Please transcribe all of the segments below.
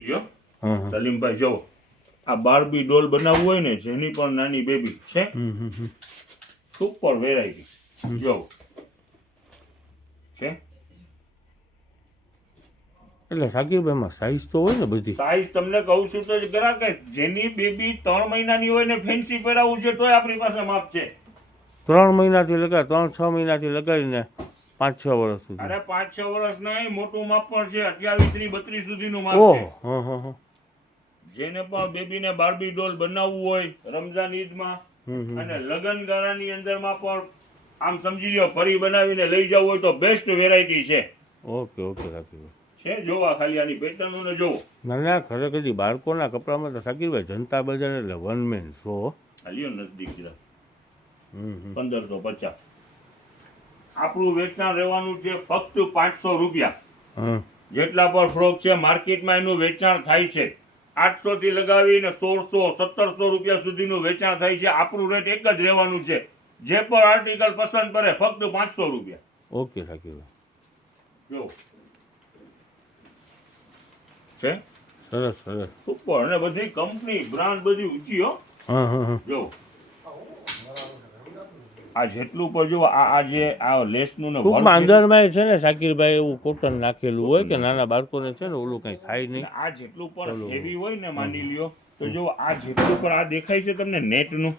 જો સલીમભાઈ જો આ બાર્બી ડોલ બનાવવું હોય ને જેની પણ નાની બેબી છે સુપર વેરાયટી જો છે એટલે સાકીરભાઈમાં સાઈઝ તો હોય ને બધી સાઈઝ તમને કહું છું તો ખરા કે જેની બેબી 3 મહિનાની હોય ને ફેન્સી પહેરાવું છે તોય આપણી પાસે માપ છે 3 મહિનાથી લગાડ 3-6 મહિનાથી લગાડીને 5-6 વર્ષ સુધી અરે 5-6 વર્ષ નહીં મોટું માપ પણ છે 28-32 સુધીનું માપ છે જેને પણ બેબીને બાર્બી ડોલ બનાવવું હોય રમઝાન ઈદમાં અને લગન ગાળાની અંદરમાં પણ આમ સમજી લો પરી બનાવીને લઈ જવું હોય તો બેસ્ટ વેરાયટી છે. ઓકે ઓકે સાકીરભાઈ છે જોવા ખાલી આની પેટર્નો ને જોવો ના ખરેખર બાળકોના કપડામાં તો સાકીરભાઈ જનતા બજાર એટલે 1 મેન શો હાલ્યો નજદીક જરા 1550 આપણું વેચાણ રહેવાનું છે ફક્ત 500 રૂપિયા જેટલા પર ફ્રોક છે માર્કેટમાં એનું વેચાણ થાય છે 800 થી લગાવીને 1600-1700 રૂપિયા સુધીનું વેચાણ થાય છે. આપણું રેટ એક જ રહેવાનું છે. જે પણ આર્ટિકલ પસંદ કરે ફક્ત 500 રૂપિયા. ઓકે સાકીરભાઈ જો છે સરસ સરસ સુપર અને બધી કંપની બ્રાન્ડ બધી ઊંચી હો. જો આ જેટલું પર જો આ જે આ લેસનું ને ટૂંકમાં અંદરમાં છે ને સાકીરભાઈ એવું કોટન નાખેલું હોય કે નાના બાળકોને છે ને ઓલું કંઈ થાય નહીં. આ જેટલું પણ હેવી હોય ને માની લ્યો તો જો આ જેટલું પણ આ દેખાય છે તમને નેટનું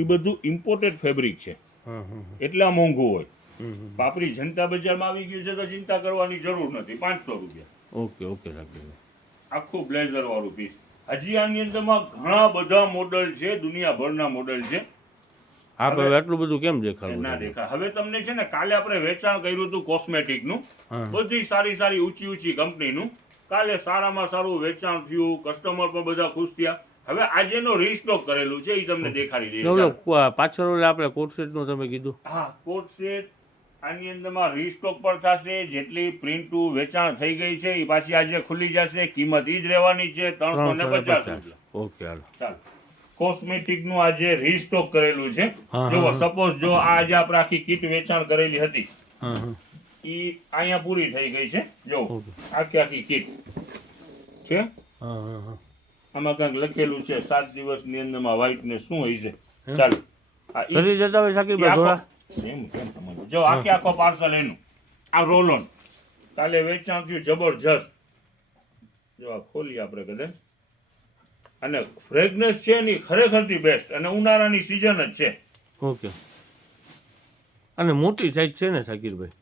એ બધું ઇમ્પોર્ટેડ ફેબ્રિક છે એટલે આ મોંઘું હોય. આપણી જનતા બજારમાં આવી ગયું છે તો ચિંતા કરવાની જરૂર નથી. 500 રૂપિયા. ઓકે ઓકે સાકીરભાઈ આખું બ્લેઝર વાળું પીસ. હજી આની અંદરમાં ઘણા બધા મોડલ છે દુનિયાભરના મોડલ છે. આપણે આટલું બધું કેમ દેખાડવું ના દેખાય. હવે તમને છે ને કાલે આપણે વેચાણ કર્યું હતું કોસ્મેટિકનું બધી સારી સારી ઊંચી કંપનીનું. કાલે સારામાં સારું વેચાણ થયું કસ્ટમર પણ બધા ખુશ થયા. હવે આજેનો રીસ્ટોક કરેલું છે એ તમને દેખાડી દઈએ. પાછળ આપણે કોટ સેટનું તમે કીધું હા કોટ સેટ આની અંદરમાં રીસ્ટોક પણ થશે. જેટલી પ્રિન્ટું વેચાણ થઈ ગઈ છે એ પાછી આજે ખુલી જશે. કિંમત ઈ જ રહેવાની છે 350 રૂપિયા. ઓકે હાલો ચાલો કોસ્મેટિક નું આજે રીસ્ટોક કરેલું છે. જો સપોઝ જો આજે આપણે આખી કીટ વેચાણ કરેલી હતી ઈ અહીંયા પૂરી થઈ ગઈ છે. જો આખી કીટ છે. આમાં કંઈક લખેલું છે 7 દિવસની અંદરમાં વ્હાઇટનેસ શું હોય છે. ચાલો કરી જતા હોય સાકીરભાઈ જો આખો પાર્સલ એનું આ રોલ ઓન કાલે વેચાણ થયું જબરજસ્ત. જો આ ખોલી આપણે કદાચ અને ફ્રેગ્રન્સ છે ને ખરેખરથી બેસ્ટ અને ઉનાળાની સિઝન જ છે. ઓકે અને મોટી સાઈઝ છે ને સાકીરભાઈ?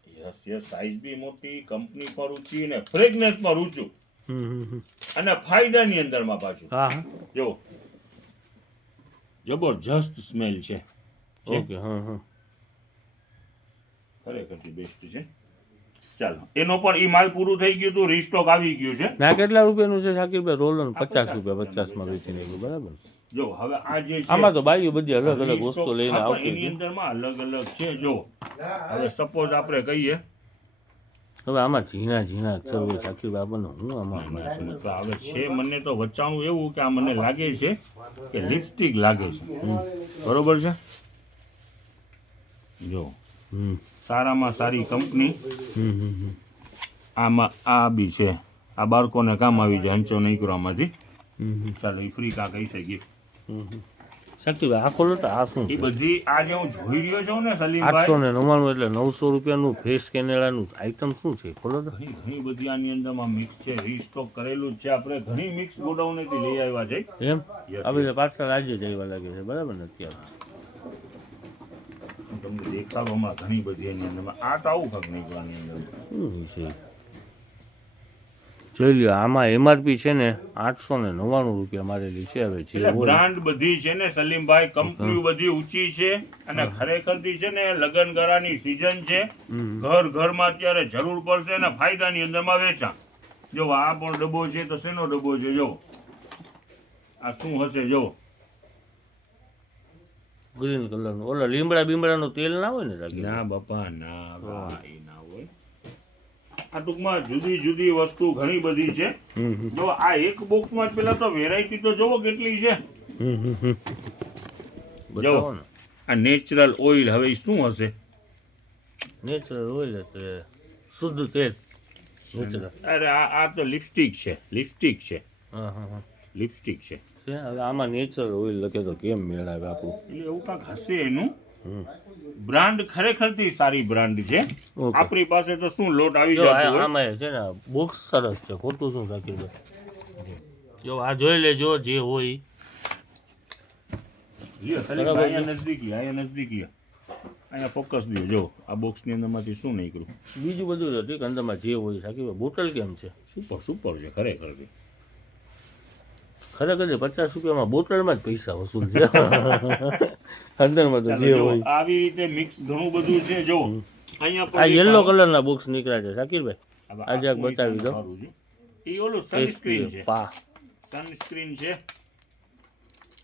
યસ સાઈઝ બી મોટી કંપની પર ઊંચી અને ફ્રેગ્રન્સ પર ઊંચું અને ફાયદાની અંદરમાં પાછું. હા જો જબરજસ્ત સ્મેલ છે. ઓકે ખરેખરથી બેસ્ટ છે. ચાલો એનો પણ ઈ માલ પૂરું થઈ ગયું હતું રીસ્ટોક આવી ગયું છે. ના કેટલા રૂપિયાનું છે સાકીરભાઈ? રોલન 50 રૂપિયા 50 માં વેચી નાખ્યું બરાબર. જો હવે આ જે છે આમાં તો બાઈઓ બધી અલગ અલગ વસ્તુ લઈને આવતી એની અંદરમાં અલગ અલગ છે. જો હવે સપોઝ આપણે કહીએ હવે આમાં ઝીણા અક્ષર હોય સાકીરભાઈ આપણને હું આમાં હવે છે મને તો વચાણું એવું કે આ મને લાગે છે કે લિપસ્ટિક લાગે છે. બરોબર છે. જો સારામાં સારી કંપની આમાં આ બી છે. આ બાળકોને કામ આવી જાય હંચો નહીં કરવામાંથી. ચાલો એ ફ્રી કા કહી શકીએ સાકીરભાઈ આ ખોલો તો આ શું એ બધી આ જે હું જોઈ રહ્યો છું ને સલીમભાઈ 899 એટલે 900 રૂપિયાનું ફેસ કેનેડાનું આઈટમ શું છે ખોલો તો. ઘણી બધી આની અંદરમાં મિક્સ છે. રીસ્ટોક કરેલું જ છે. આપણે ઘણી મિક્સ ગોડાઉનેથી લઈ આવ્યા છે. એમ આપણે પાછળ આજે જ આવ્યા લાગે છે બરાબર ને? અત્યારે તમને દેખાડો હમણાં ઘણી બધી એની અંદરમાં આ તો આવું ખક નહીં આની અંદર શું છે જોઈ લ્યો. આમાં એમઆરપી છે ને 899 રૂપિયા મારેલી છે. હવે જે બ્રાન્ડ બધી છે ને સલીમભાઈ કંપનીઓ બધી ઊંચી છે અને ખરેખરથી છે ને લગન ગાળાની સીઝન છે. ઘરમાં અત્યારે જરૂર પડશે અને ફાયદાની અંદરમાં વેચાણ. જો આ પણ ડબ્બો છે તો શેનો ડબ્બો છે? જો આ શું હશે? જો ગ્રીન કલરનું ઓલા લીમડાનું તેલ ના હોય ને સાકી? ના બાપા ના એ ના હોય. આ ટૂંકમાં જુદી જુદી વસ્તુ ઘણી બધી છે. જો આ એક બોક્સમાં પેલા તો વેરાયટી તો જોવો કેટલી છે. જો આ નેચરલ ઓઇલ હવે શું હશે? નેચરલ ઓઇલ એટલે શુદ્ધ તેલ. અરે આ તો લિપસ્ટિક છે. હા હા હા લિપસ્ટિક છે. છે હવે આમાં નેચરલ ઓઇલ લખે તો કેમ મેળ આવે આપણું? એટલે એવું કાંક હશે એનું. હમ. બ્રાન્ડ ખરેખરથી સારી બ્રાન્ડ છે. ઓકે. આપણી પાસે તો શું લોટ આવી જો જતો હોય. આમાં છે ને બોક્સ સરસ છે, ખોટું શું શાકીરભાઈ? જો આ જોઈ લેજો જે હોય ઈ. લ્યો સલીમભાઈ, અહીંયા નજદીક લ્યો, અહીંયા નજદીક લ્યો. અહીંયા ફોકસ દો. જો આ બોક્સની અંદરમાંથી શું નીકળ્યું. બીજું બધું તો ઠીક, અંદરમાં જે હોય શાકીરભાઈ. બોટલ કેમ છે? સુપર સુપર છે ખરેખરથી. ખરેખર 50 રૂપિયામાં બોટલમાં જ પૈસા વસૂલ છે. અંદરમાં તો જે જો હોય. આવી રીતે મિક્સ ઘણું બધું છે. જો અહીંયા આ યેલો કલરના બોક્સ નીકળ્યા છે શાકીરભાઈ. હવે આજે એક બતાવી દો. સારું છે. એ ઓલું સનસ્ક્રીન છે. પા સનસ્ક્રીન છે.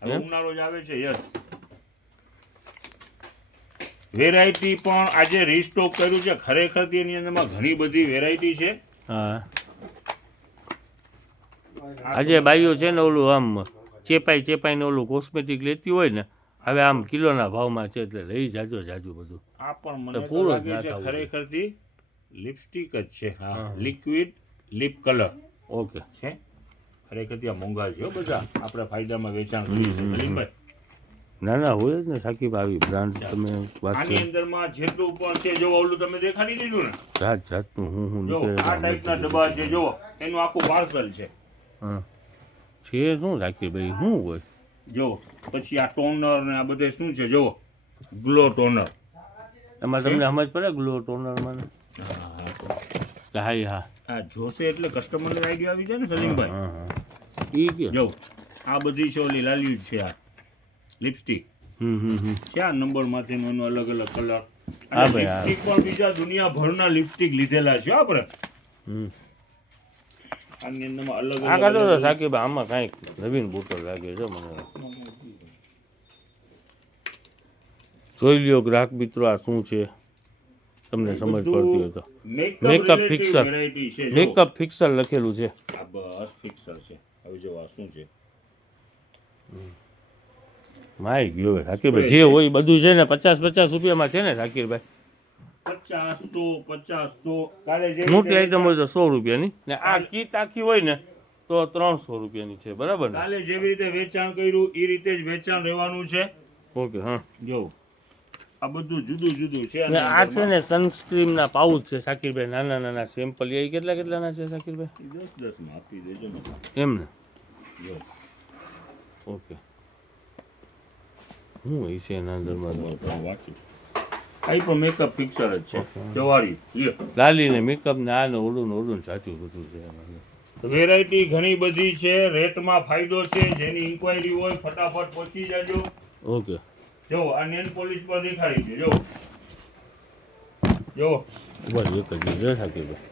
હવે ઉનાળો જ આવે છે. યસ. વેરાયટી પણ આજે રીસ્ટોક કર્યું છે. ખરેખર એની અંદરમાં ઘણી બધી વેરાયટી છે. હા. આજે બાઈઓ છે ને ઓલું આમ ચેપાઈને ઓલું કોસ્મેટિક લેતી હોય ને, હવે આમ કિલોના ભાવમાં છે એટલે લઈ જાજો બધું. આ પણ મને તો પૂરો જ લાગે ના છે થવું. ખરેખરથી લિપસ્ટિક જ છે. હા, લિક્વિડ લિપ કલર ઓકે છે. ખરેખરથી આ મોંઘા છે હો બધા. આપણે ફાયદામાં વેચાણ કરીએ છીએ સલીમભાઈ. ના હોય જ ને સાકીબ, આવી બ્રાન્ડ તમે વાત આની કરો. અંદરમાં જેટલું પણ છે જો ઓલું તમે દેખાડી દીધું ને, જાતનું હું જો નીકળે. આ ટાઈપના ડબ્બા છે. જો એનું આખું પાર્સલ છે. હા છે શું સાકીરભાઈ, શું હોય? જો પછી આ ટોનર ને આ બધે શું છે. જો ગ્લો ટોનર. એમાં તમને સમજ પડે ગ્લો ટોનરમાં ને? હા આ જોશે એટલે કસ્ટમરને આઈડિયા આવી જાય ને સલીમભાઈ. હા એ કે જો આ બધી છે ઓલી લાલ્યું છે. આ લિપસ્ટિક ક્યાં નંબર માથેનો એનો અલગ અલગ કલર. હા ભાઈ, હા. લિપસ્ટિક પણ બીજા દુનિયાભરના લિપસ્ટિક લીધેલા છે આપણે. આની અંદરમાં અલગ આ કાઢો તો સાકીબ, આમાં કાંઈક નવીન બોટલ લાગે છે મને. જોઈ લ્યો ગ્રાહક મિત્રો, આ શું છે તમને સમજ પડતી હોય તો. મેકઅપ ફિક્સર, વેરાયટી છે. જો મેકઅપ ફિક્સર લખેલું છે. આ બસ ફિક્સર છે. હવે જો આ શું છે. માય ગયો સાકીરભાઈ, જે હોય એ બધું છે ને 50 રૂપિયામાં છે ને સાકીરભાઈ. 50 કાલે જે મોટી આઈટમ હોય તો 100 રૂપિયાની ને આ કીટ આખી હોય ને તો 300 રૂપિયાની છે, બરાબર ને? કાલે જેવી રીતે વેચાણ કર્યું એ રીતે જ વેચાણ રહેવાનું છે. ઓકે. હા, જો આ બધું જુદું જુદું છે. ને આ છે ને સનસ્ક્રીનના પાઉચ છે સાકીરભાઈ, નાના સેમ્પલ. એ કેટલાના છે સાકીરભાઈ? 10 માં આપી દેજો ને. એમ ને? જો ઓકે. હું એ છે એના અંદરમાં વાંચું. આ પણ મેકઅપ ફિક્સર જ છે. જવારી લ્યો. લાલી ને મેકઅપ ને આ ને ઓલું સાચું બધું છે એમાં. વેરાયટી ઘણી બધી છે. રેટમાં ફાયદો છે. જેની ઇન્ક્વાયરી હોય ફટાફટ પહોંચી જાજો. ઓકે. જો આ નેલ પોલિશ પર દેખાડી છે. જો જો બસ એક જ છે સાકીરભાઈ.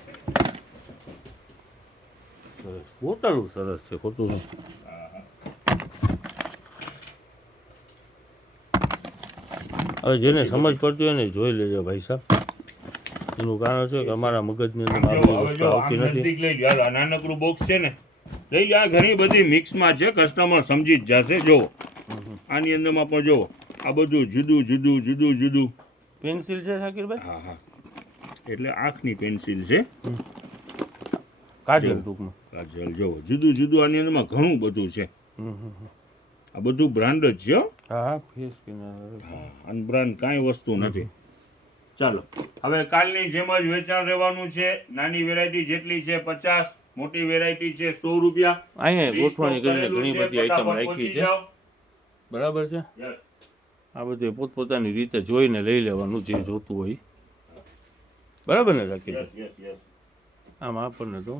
સરસ બોટલ સરસ છે, ખોટું નહીં. હવે જેને સમજ પડતી હોય ને જોઈ લેજો ભાઈ સાહેબ. એનું કારણ છે કે અમારા મગજની અંદર જો આવી હવે વસ્તુ જો આવતી આમ નથી. નજદીક લઈ જાઓ. આ નાનકડું બોક્સ છે ને, લઈ જાઓ. ઘણી બધી મિક્સમાં છે. કસ્ટમર સમજી જ જશે. જો આની અંદરમાં પણ જો આ બધું જુદું. પેન્સિલ છે સાકીરભાઈ? હા એટલે આંખની પેન્સિલ છે. કાજલ ટૂંકમાં. કાજલ જો જુદું આની અંદરમાં ઘણું બધું છે. આ બધું બ્રાન્ડ જ છે હો. હા ફેસ કિનર. અનબ્રાન્ડ કાંઈ વસ્તુ નથી. ચાલો હવે કાલની જેમ જ વેચાણ રહેવાનું છે. નાની વેરાયટી જેટલી છે 50, મોટી વેરાયટી છે 100 રૂપિયા. અહીંયા ગોઠવણી કરીને ઘણી બધી આઈટમ ફટાફટ રાખી પહોંચી છે, જાઓ. બરાબર છે? Yes. આ બધું પોતપોતાની રીતે જોઈને લઈ લેવાનું જે જોતું હોય, બરાબર ને સાકીરભાઈ? Yes. આમ આપણને તો